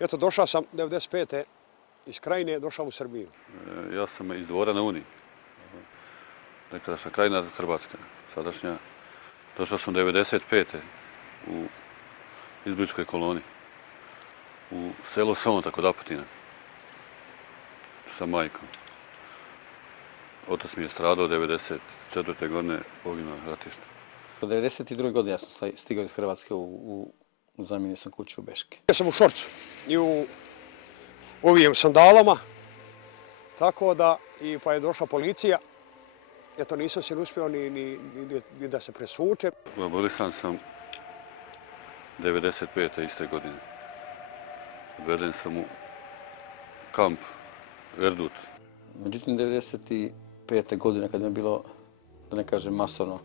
Eto, došao sam 1995. iz Krajine, došao u Srbiju. Ja sam iz Dvora na Uni. Nekadašnja Krajina Hrvatska, sadašnja. Došao sam 1995. u izbjegličkoj koloni. U selo Sonta kod Apatina. Sa majkom. Otac mi je stradao 1994. godine, poginuo na ratištu. U 1992. godine ja sam stigao iz Hrvatske zamijenio sam kuću u Beški. Ja sam u šorcu i u ovim sandalama, tako da, pa je došla policija. Eto, nisam se uspio ni da se presvuče. Abolisan sam 1995. iste godine. Odveden sam u kamp Erdut. Međutim, 1995. godine kad je bilo, da ne kažem masovno,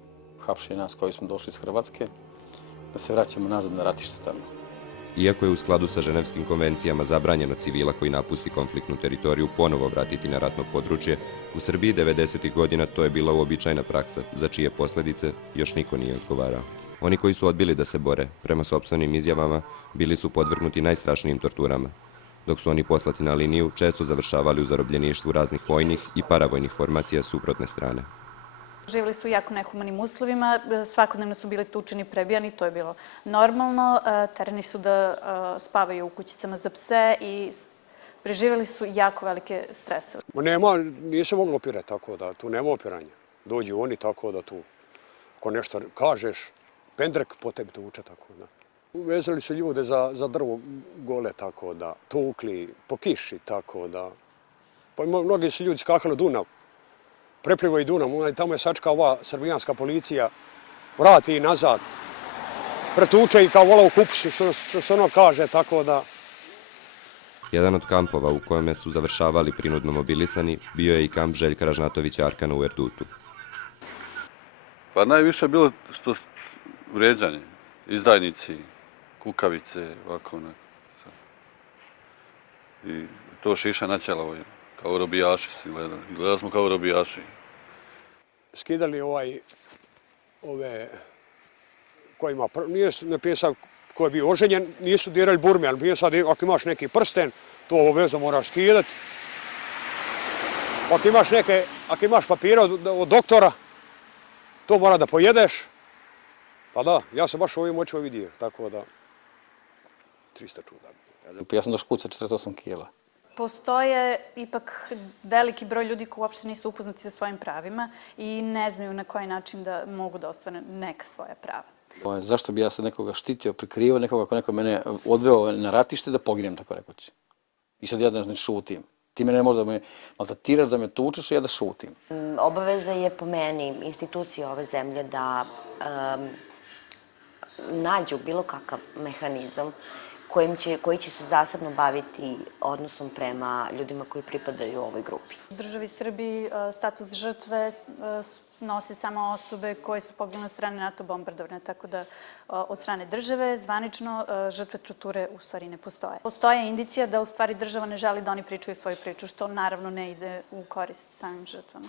hapšenje nas koji smo došli iz Hrvatske, da se vraćamo nazad na ratište tamo. Iako je u skladu sa ženevskim konvencijama zabranjeno civila koji napusti konfliktnu teritoriju ponovo vratiti na ratno područje, u Srbiji 90. godina to je bila uobičajena praksa, za čije posljedice još niko nije odgovarao. Oni koji su odbili da se bore, prema sopstvenim izjavama, bili su podvrgnuti najstrašnijim torturama, dok su oni poslati na liniju često završavali u zarobljeništvu raznih vojnih i paravojnih formacija suprotne strane. Živjeli su u jako nehumanim uslovima, svakodnevno su bili tučeni, prebijani, to je bilo normalno. Terani su da spavaju u kućicama za pse i preživjeli su jako velike stresove. Nije se moglo opirati, tako da tu nema opiranja. Dođu oni tako da tu, ako nešto kažeš, pendrek po tebi tuče, tako da. Vezali su ljude za drvo gole, tako da, tukli po kiši, tako da. Pa mnogi su ljudi skakali u Dunav. Preplivo i Dunav, tamo je sačka ova srbijanska policija, vrati i nazad, pretuče i kao vola u kupusu, što se ono kaže, tako da. Jedan od kampova u kojome su završavali prinudno mobilisani bio je i kamp Željka Ražnatovića Arkana u Erdutu. Pa najviše je bilo što vređanje, izdajnici, kukavice, ovako onako. I to šiša načela kao robijaši si gledali. Gledali smo kao robijaši. Skidali ove kojima, ne pijem sad ko je bio oženjen, nisu dirali burme, ali pijem sad ako imaš neki prsten, to obavezno moraš skidati. Ako imaš papira od doktora, to mora da pojedeš. Pa da, ja sam baš ovim očima vidio, tako da 300 čuda. Ja sam došao kuća 48 kila. Postoje ipak veliki broj ljudi koji uopšte nisu upoznati sa svojim pravima i ne znaju na koji način da mogu da ostvare neka svoja prava. Zašto bi ja sad nekoga štitio, prikrivao nekoga ako neko mene odveo na ratište da poginem, tako rekoći. I sad ja da ne šutim. Ti mene možda me maltretiraš, da me tučeš i ja da šutim. Obaveza je po meni institucije ove zemlje da nađu bilo kakav mehanizam koji će se zasebno baviti odnosom prema ljudima koji pripadaju ovoj grupi. U državi Srbiji status žrtve nose samo osobe koje su poginule od strane NATO bombardovanja, tako da od strane države zvanično žrtve torture u stvari ne postoje. Postoje indicija da u stvari država ne želi da oni pričaju svoju priču, što naravno ne ide u korist samim žrtvama.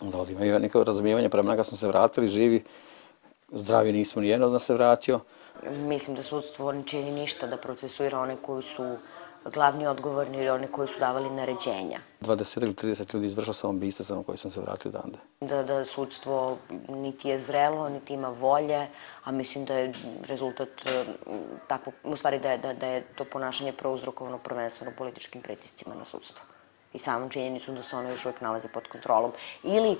Da ovdje imaju neko razumijevanje prema nama kad smo se vratili, živi, zdravi nismo, nijedan od nas se vratio. Mislim da sudstvo ne čini ništa da procesuira one koji su glavni odgovorni ili one koji su davali naređenja. 20 ili 30 ljudi izvršilo samoubistvo samo koji smo se vratili odande. Da sudstvo niti je zrelo, niti ima volje, a mislim da je rezultat takvo, u stvari da je to ponašanje prouzrokovano prvenstveno političkim pritiscima na sudstvo. I samom činjenicom da se ono još uvijek nalaze pod kontrolom. Ili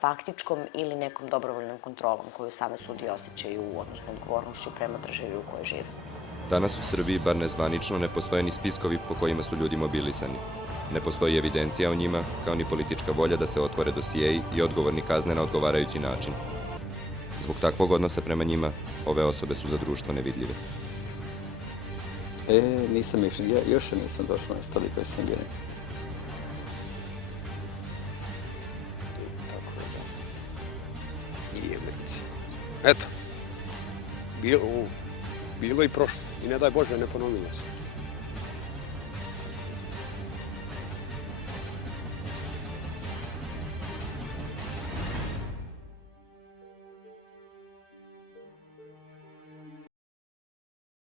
faktičkom ili nekom dobrovoljnom kontrolom koju same sudije osjećaju, odnosno odgovornošću prema državi u kojoj žive. Danas u Srbiji, bar nezvanično, ne postoje ni spiskovi po kojima su ljudi mobilisani. Ne postoji evidencija o njima, kao ni politička volja da se otvore dosijeji i odgovorni kazne na odgovarajući način. Zbog takvog odnosa prema njima, ove osobe su za društvo nevidljive. Nisam još nisam došao na stvari koje sam bio. Eto, bilo i prošlo. I ne daj Bože, ne ponovilo se.